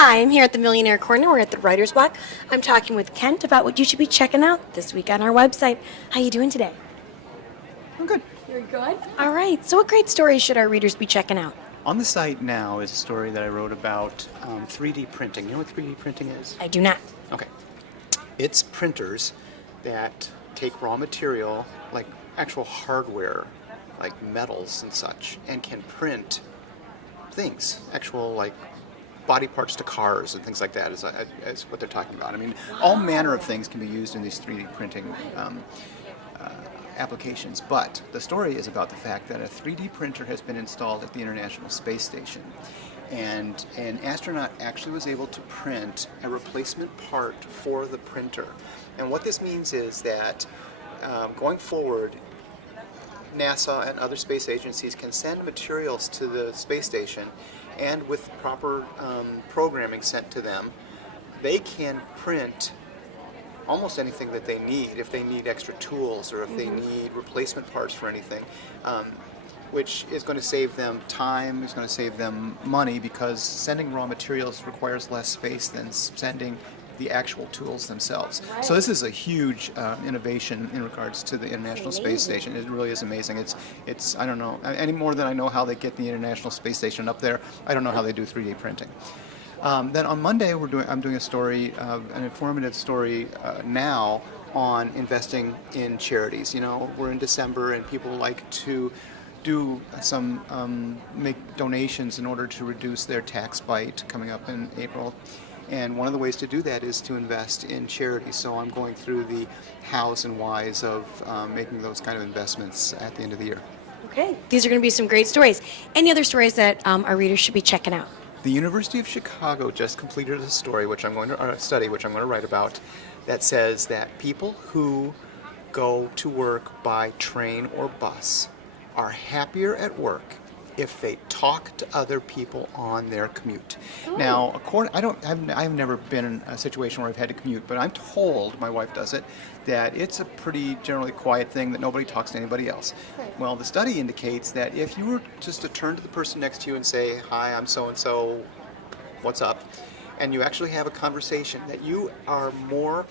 Hi, I'm here at the Millionaire Corner. We're at the Writer's Block. I'm talking with Kent about what you should be checking out this week on our website. How you doing today? I'm good. You're good? All right. So what great stories should our readers be checking out? On the site now is a story that I wrote about 3D printing. You know what 3D printing is? I do not. Okay. It's printers that take raw material, like actual hardware, like metals and such, and can print things, actual like body parts to cars and things like that is what they're talking about. I mean, all manner of things can be used in these 3D printing applications, but the story is about the fact that a 3D printer has been installed at the International Space Station, and an astronaut actually was able to print a replacement part for the printer. And what this means is that going forward, NASA and other space agencies can send materials to the space station, and with proper programming sent to them, they can print almost anything that they need, if they need extra tools or if they need replacement parts for anything, which is going to save them time, is going to save them money, because sending raw materials requires less space than sending the actual tools themselves. Right. So this is a huge innovation in regards to the International Space Station. It really is amazing. It's I don't know, any more than I know how they get the International Space Station up there, I don't know how they do 3D printing. Then on Monday, I'm doing a story, an informative story now on investing in charities. You know, we're in December and people like to do some, make donations in order to reduce their tax bite coming up in April. And one of the ways to do that is to invest in charities. So I'm going through the hows and whys of making those kind of investments at the end of the year. Okay. These are going to be some great stories. Any other stories that our readers should be checking out? The University of Chicago just completed a study, which I'm going to write about, that says that people who go to work by train or bus are happier at work if they talk to other people on their commute. Now, I've never been in a situation where I've had to commute, but I'm told, my wife does it, that it's a pretty generally quiet thing, that nobody talks to anybody else. Right. Well, the study indicates that if you were just to turn to the person next to you and say, "Hi, I'm so-and-so, what's up?" and you actually have a conversation, that you are more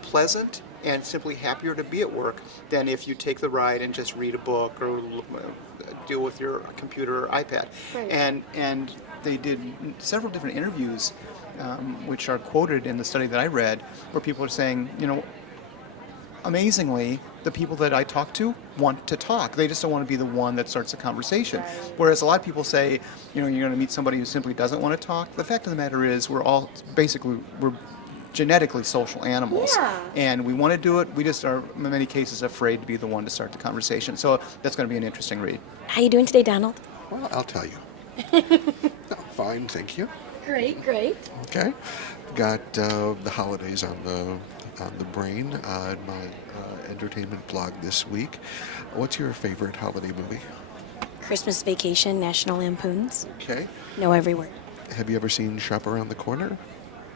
pleasant and simply happier to be at work than if you take the ride and just read a book or deal with your computer or iPad. Right. And they did several different interviews, which are quoted in the study that I read, where people are saying, you know, amazingly, the people that I talk to want to talk. They just don't want to be the one that starts a conversation. Right. Whereas a lot of people say, you know, you're going to meet somebody who simply doesn't want to talk. The fact of the matter is, we're genetically social animals, Yeah. and we want to do it. We just are, in many cases, afraid to be the one to start the conversation. So that's going to be an interesting read. How you doing today, Donald? Well, I'll tell you. No, fine, thank you. Great, great. Okay, got the holidays on the brain in my entertainment blog this week. What's your favorite holiday movie? Christmas Vacation, National Lampoons. Okay. Know every word. Have you ever seen Shop Around the Corner?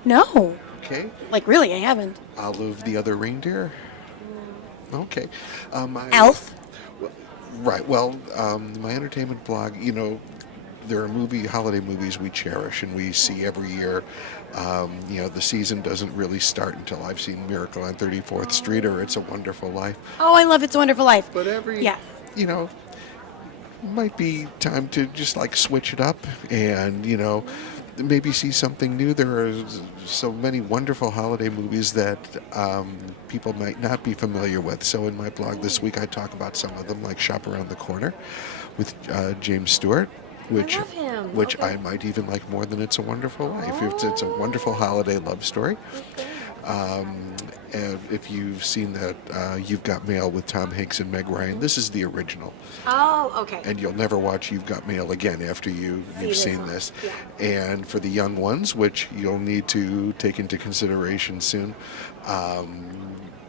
No. Okay. Like, really, I haven't. Olive the Other Reindeer? Okay. Elf. Right. Well, my entertainment blog, you know, there are holiday movies we cherish and we see every year. You know, the season doesn't really start until I've seen Miracle on 34th Street or It's a Wonderful Life. Oh, I love It's a Wonderful Life. But you know, might be time to just like switch it up and, you know, maybe see something new. There are so many wonderful holiday movies that people might not be familiar with. So in my blog this week, I talk about some of them, like Shop Around the Corner with James Stewart, which I love him. which Okay. I might even like more than It's a Wonderful Life. It's a wonderful holiday love story. And if you've seen that You've Got Mail with Tom Hanks and Meg Ryan, this is the original. Oh, okay. And you'll never watch You've Got Mail again after you've this seen one. this. Yeah. And for the young ones, which you'll need to take into consideration soon,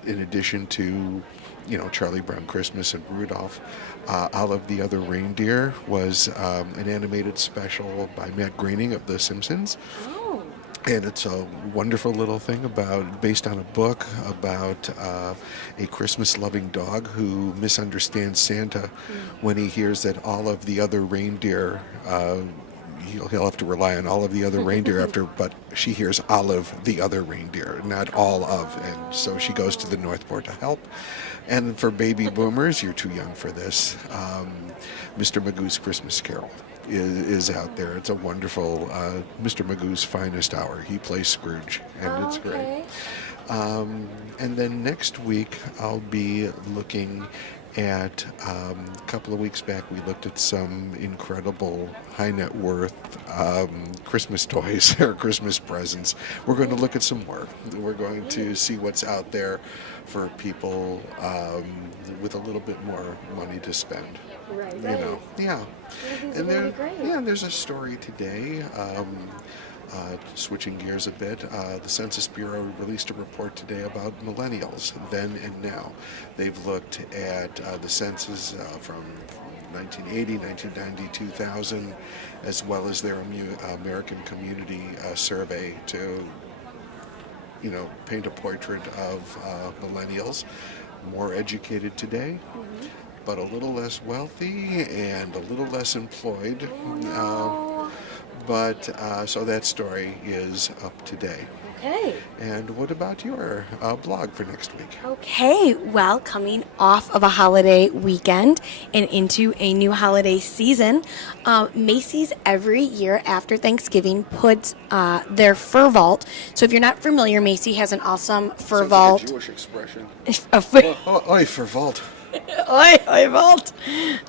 in addition to, you know, Charlie Brown Christmas and Rudolph, Olive the Other Reindeer was an animated special by Matt Groening of The Simpsons. Oh. And it's a wonderful little thing based on a book about a Christmas-loving dog who misunderstands Santa when he hears that all of the other reindeer he'll have to rely on all of the other reindeer after, but she hears Olive, the other reindeer, not all of, and so she goes to the North Pole to help. And for baby boomers, you're too young for this. Mr. Magoo's Christmas Carol is out there. It's a wonderful Mr. Magoo's finest hour. He plays Scrooge, and it's great. And then next week, I'll be looking at a couple of weeks back, we looked at some incredible high net worth Christmas toys or Christmas presents. We're going to look at some more. We're going to see what's out there for people with a little bit more money to spend. Right. You know, yeah. And really great. yeah, there's a story today. Switching gears a bit, the Census Bureau released a report today about millennials, then and now. They've looked at the census from 1980, 1990, 2000, as well as their American Community Survey to, paint a portrait of millennials, more educated today, but a little less wealthy and a little less employed. So that story is up today. Okay. And what about your blog for next week? Okay, well, coming off of a holiday weekend and into a new holiday season, Macy's every year after Thanksgiving puts their fur vault. So if you're not familiar, Macy has an awesome fur vault. Like a Jewish expression. Oi, fur vault. Oi, vault.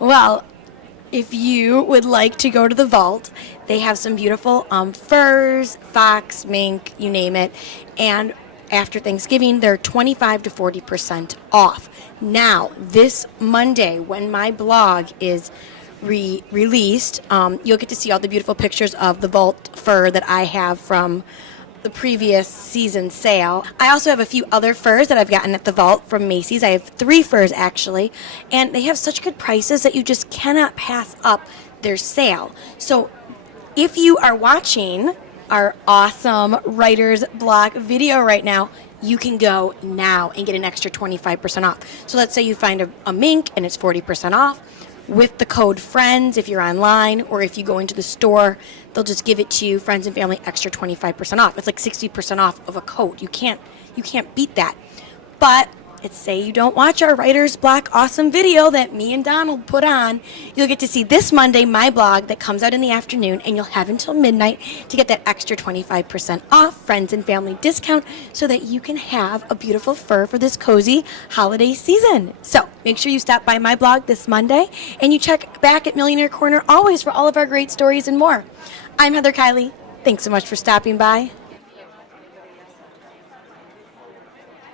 Well, if you would like to go to the vault, they have some beautiful furs, fox, mink, you name it. And after Thanksgiving, they're 25 to 40% off. Now, this Monday, when my blog is released, you'll get to see all the beautiful pictures of the vault fur that I have from the previous season sale. I also have a few other furs that I've gotten at the vault from Macy's. I have 3 furs actually, and they have such good prices that you just cannot pass up their sale. So if you are watching our awesome writer's block video right now, you can go now and get an extra 25% off. So let's say you find a mink and it's 40% off. With the code FRIENDS, if you're online or if you go into the store, they'll just give it to you, friends and family, extra 25% off. It's like 60% off of a coat. You can't beat that. But let's say you don't watch our Writer's Block awesome video that me and Donald put on. You'll get to see this Monday my blog that comes out in the afternoon, and you'll have until midnight to get that extra 25% off friends and family discount so that you can have a beautiful fur for this cozy holiday season. So make sure you stop by my blog this Monday, and you check back at Millionaire Corner always for all of our great stories and more. I'm Heather Kiley. Thanks so much for stopping by.